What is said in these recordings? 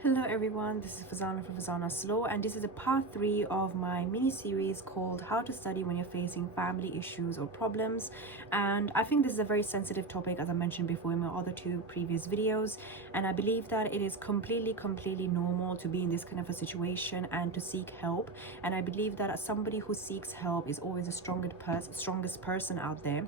Hello everyone, this is Farzana from Farzanaslaw, and this is a part 3 of my mini series called How to Study When You're Facing Family Issues or Problems. And I think this is a very sensitive topic, as I mentioned before in my other 2 previous videos, and I believe that it is completely normal to be in this kind of a situation and to seek help. And I believe that somebody who seeks help is always the strongest person out there,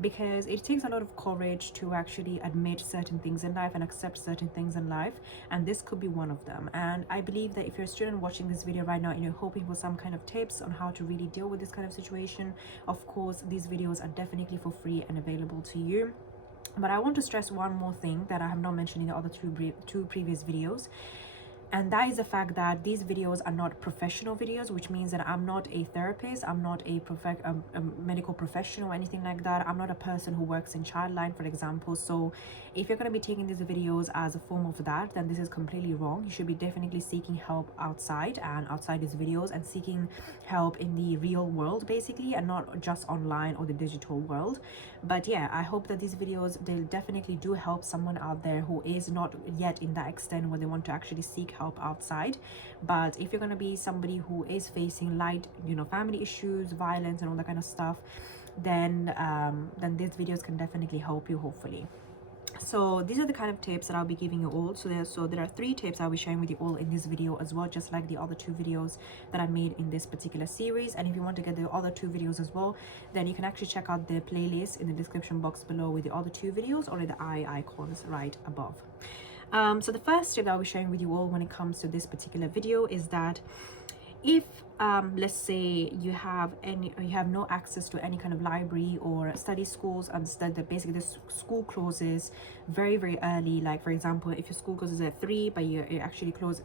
because it takes a lot of courage to actually admit certain things in life and accept certain things in life, and this could be one of them. And I believe that if you're a student watching this video right now and you're hoping for some kind of tips on how to really deal with this kind of situation, of course these videos are definitely for free and available to you. But I want to stress one more thing that I have not mentioned in the other two previous videos, and that is the fact that these videos are not professional videos, which means that I'm not a therapist, I'm not a medical professional or anything like that. I'm not a person who works in childline, for example. So if you're going to be taking these videos as a form of that, then this is completely wrong. You should be definitely seeking help outside these videos, and seeking help in the real world basically, and not just online or the digital world. But yeah, I hope that these videos, they'll definitely do help someone out there who is not yet in that extent where they want to actually seek help outside. But if you're going to be somebody who is facing light, family issues, violence and all that kind of stuff, then these videos can definitely help you, hopefully. So these are the kind of tips that I'll be giving you all. So there are 3 tips I'll be sharing with you all in this video as well, just like the other 2 videos that I made in this particular series. And if you want to get the other 2 videos as well, then you can actually check out the playlist in the description box below with the other 2 videos, or the eye icons right above. So the first tip that I'll be sharing with you all when it comes to this particular video is that if let's say you have no access to any kind of library or study schools, and basically the school closes very early. Like for example, if your school closes at 3, but it actually closes,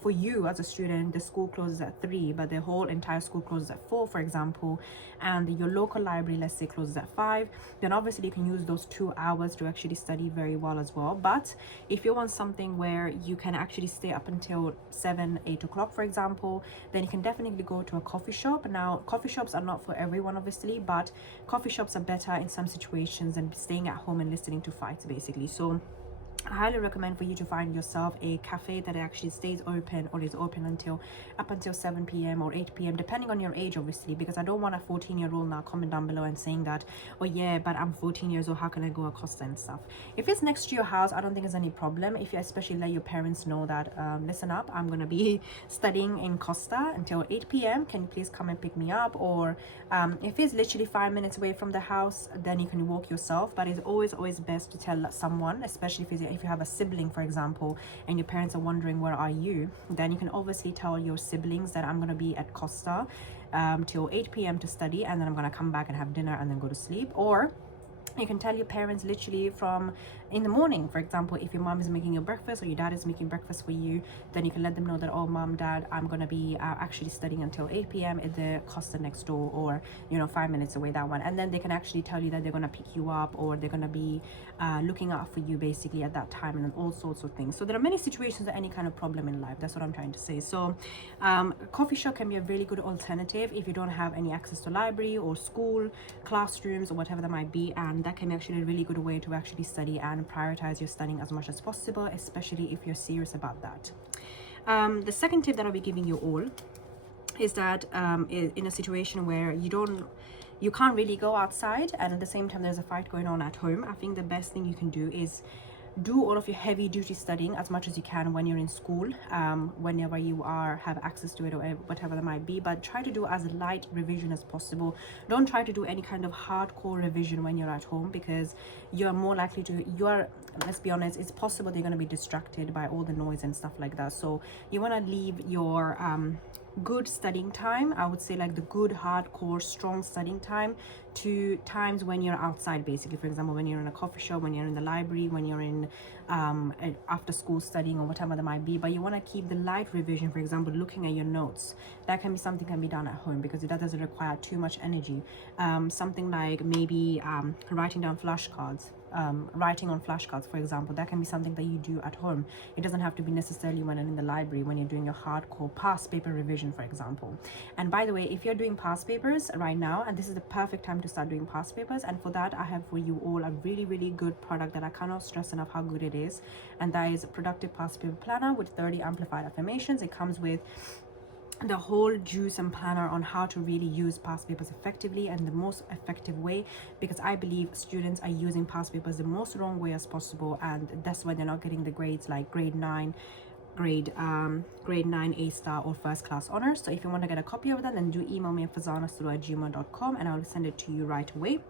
for you as a student, the school closes at 3, but the whole entire school closes at 4, for example, and your local library, let's say, closes at 5, then obviously you can use those 2 hours to actually study very well as well. But if you want something where you can actually stay up until 7-8 o'clock, for example, then you can definitely go to a coffee shop. Now, coffee shops are not for everyone, obviously, but coffee shops are better in some situations than staying at home and listening to fights, basically. So I highly recommend for you to find yourself a cafe that actually stays open, or is open up until 7 p.m. or 8 p.m. depending on your age, obviously, because I don't want a 14-year-old now comment down below and saying that, oh yeah, but I'm 14 years old, how can I go to Costa and stuff. If it's next to your house, I don't think there's any problem. If you especially let your parents know that, listen up, I'm gonna be studying in Costa until 8 p.m, can you please come and pick me up? Or if it's literally 5 minutes away from the house, then you can walk yourself. But it's always best to tell someone, especially if you have a sibling, for example, and your parents are wondering where are you, then you can obviously tell your siblings that I'm going to be at Costa till 8 p.m. to study, and then I'm going to come back and have dinner and then go to sleep. Or you can tell your parents literally from in the morning. For example, if your mom is making your breakfast or your dad is making breakfast for you, then you can let them know that, oh mom, dad, I'm gonna be actually studying until 8 p.m. at the Costa next door, or 5 minutes away, that one. And then they can actually tell you that they're gonna pick you up, or they're gonna be looking out for you basically at that time, and then all sorts of things. So there are many situations of any kind of problem in life. That's what I'm trying to say. So coffee shop can be a really good alternative if you don't have any access to library or school classrooms or whatever that might be, and that can be actually a really good way to actually study and prioritize your studying as much as possible, especially if you're serious about that. The second tip that I'll be giving you all is that in a situation where you can't really go outside, and at the same time there's a fight going on at home, I think the best thing you can do is do all of your heavy duty studying as much as you can when you're in school, whenever you have access to it, or whatever that might be. But try to do as light revision as possible. Don't try to do any kind of hardcore revision when you're at home, because you're more likely to, let's be honest, it's possible they're going to be distracted by all the noise and stuff like that. So you want to leave your good studying time, I would say, like the good hardcore strong studying time, to times when you're outside, basically. For example, when you're in a coffee shop, when you're in the library, when you're in after school studying, or whatever that might be. But you want to keep the light revision, for example, looking at your notes. That can be something can be done at home, because that doesn't require too much energy. Something like maybe writing down flashcards, writing on flashcards, for example. That can be something that you do at home. It doesn't have to be necessarily when you're in the library, when you're doing your hardcore past paper revision, for example. And by the way, if you're doing past papers right now, and this is the perfect time to start doing past papers, and for that I have for you all a really good product that I cannot stress enough how good it is, and that is a Productive Past Paper Planner with 30 amplified affirmations. It comes with the whole juice and planner on how to really use past papers effectively and the most effective way, because I believe students are using past papers the most wrong way as possible, and that's why they're not getting the grades like grade 9 A star or first class honors. So if you want to get a copy of that, then do email me at farzanaslaw@gmail.com and I'll send it to you right away.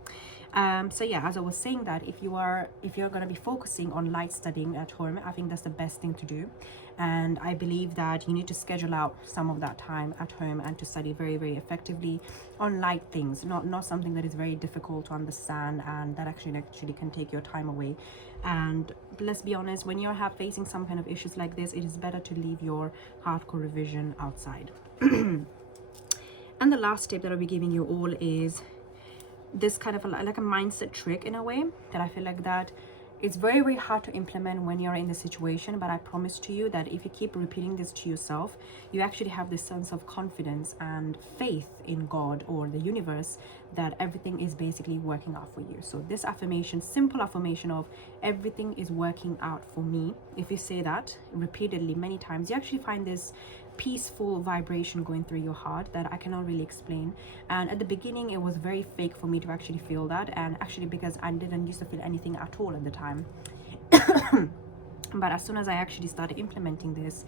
So yeah, as I was saying, that if you're going to be focusing on light studying at home, I think that's the best thing to do. And I believe that you need to schedule out some of that time at home and to study very effectively on light things, not something that is very difficult to understand and that actually can take your time away. And let's be honest, when you're facing some kind of issues like this, it is better to leave your hardcore revision outside. And the last tip that I'll be giving you all is this kind of like a mindset trick in a way, that I feel like that it's very hard to implement when you're in the situation, but I promise to you that if you keep repeating this to yourself, you actually have this sense of confidence and faith in God or the universe that everything is basically working out for you. So this affirmation, simple affirmation of everything is working out for me, if you say that repeatedly many times, you actually find this peaceful vibration going through your heart that I cannot really explain. And at the beginning it was very fake for me to actually feel that, and actually because I didn't used to feel anything at all at the time. But as soon as I actually started implementing this,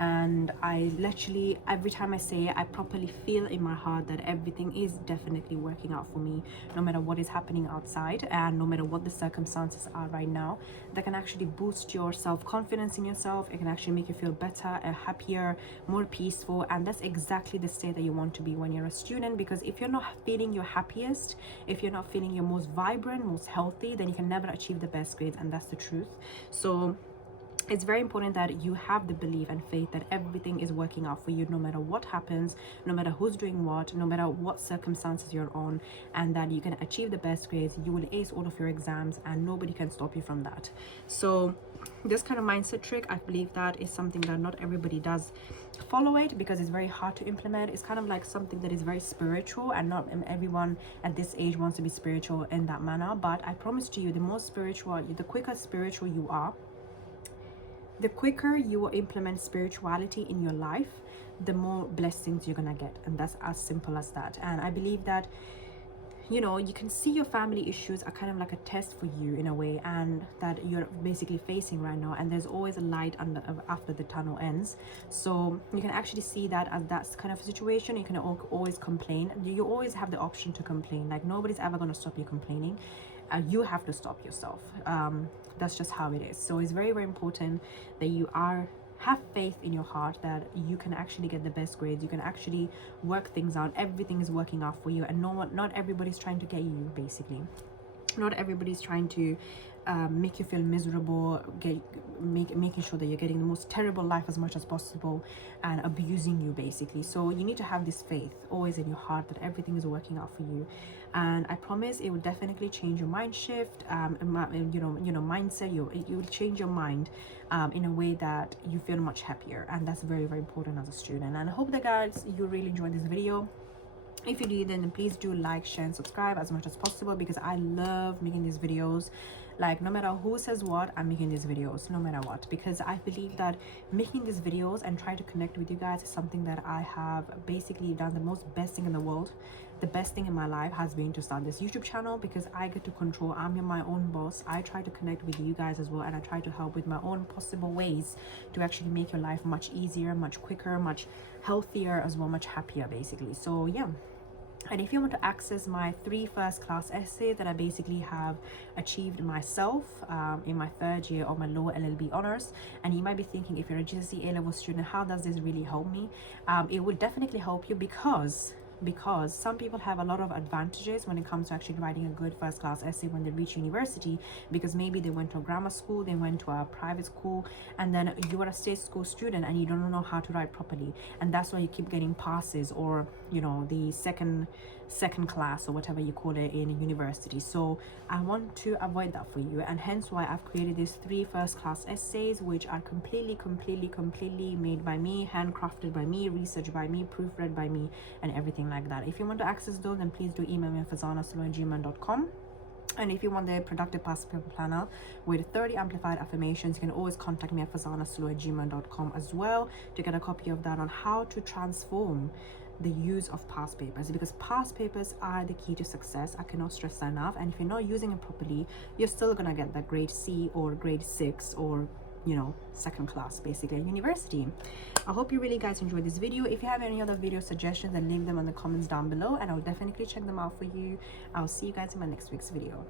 and I literally, every time I say it, I properly feel in my heart that everything is definitely working out for me, no matter what is happening outside and no matter what the circumstances are right now. That can actually boost your self-confidence in yourself. It can actually make you feel better, happier, more peaceful, and that's exactly the state that you want to be when you're a student. Because if you're not feeling your happiest, if you're not feeling your most vibrant, most healthy, then you can never achieve the best grades, and that's the truth. So it's very important that you have the belief and faith that everything is working out for you, no matter what happens, no matter who's doing what, no matter what circumstances you're on, and that you can achieve the best grades. You will ace all of your exams and nobody can stop you from that. So this kind of mindset trick, I believe that is something that not everybody does follow it, because it's very hard to implement. It's kind of like something that is very spiritual, and not everyone at this age wants to be spiritual in that manner. But I promise to you, the more spiritual, the quicker spiritual you are, the quicker you will implement spirituality in your life, the more blessings you're gonna get. And that's as simple as that. And I believe that, you know, you can see your family issues are kind of like a test for you in a way, and that you're basically facing right now, and there's always a light after the tunnel ends. So you can actually see that as that kind of situation. You can always complain. You always have the option to complain. Like, nobody's ever going to stop you complaining. You have to stop yourself. That's just how it is. So it's very important that you have faith in your heart that you can actually get the best grades. You can actually work things out. Everything is working out for you, and not everybody's trying to get you, basically. Not everybody's trying to make you feel miserable, making sure that you're getting the most terrible life as much as possible, and abusing you, basically. So you need to have this faith always in your heart that everything is working out for you. And I promise it will definitely change your mind shift, mindset. You will change your mind in a way that you feel much happier, and that's very important as a student. And I hope that, guys, you really enjoyed this video. If you did, then please do like, share, and subscribe as much as possible, because I love making these videos. Like, no matter who says what, I'm making these videos, no matter what, because I believe that making these videos and trying to connect with you guys is something that I have basically done the most best thing in the world. The best thing in my life has been to start this YouTube channel, because I get to control. I'm my own boss. I try to connect with you guys as well, and I try to help with my own possible ways to actually make your life much easier, much quicker, much healthier as well, much happier, basically. So yeah. And if you want to access my 3 first-class essays that I basically have achieved myself in my 3rd year of my Law LLB Honours, and you might be thinking, if you're a GCSE A-Level student, how does this really help me? It will definitely help you, because some people have a lot of advantages when it comes to actually writing a good first-class essay when they reach university, because maybe they went to a grammar school, they went to a private school, and then you are a state school student and you don't know how to write properly, and that's why you keep getting passes, or, you know, the second second class or whatever you call it in university. So I want to avoid that for you, and hence why I've created these 3 first class essays, which are completely made by me, handcrafted by me, researched by me, proofread by me, and everything like that. If you want to access those, then please do email me at farzanaslaw@gmail.com. And if you want the productive past paper planner with 30 amplified affirmations, you can always contact me at farzanaslaw@gmail.com as well to get a copy of that on how to transform the use of past papers, because past papers are the key to success. I cannot stress that enough. And if you're not using it properly, you're still gonna get that grade C or grade 6 or, you know, second class basically at university. I hope you really guys enjoyed this video. If you have any other video suggestions, then leave them in the comments down below and I'll definitely check them out for you. I'll see you guys in my next week's video.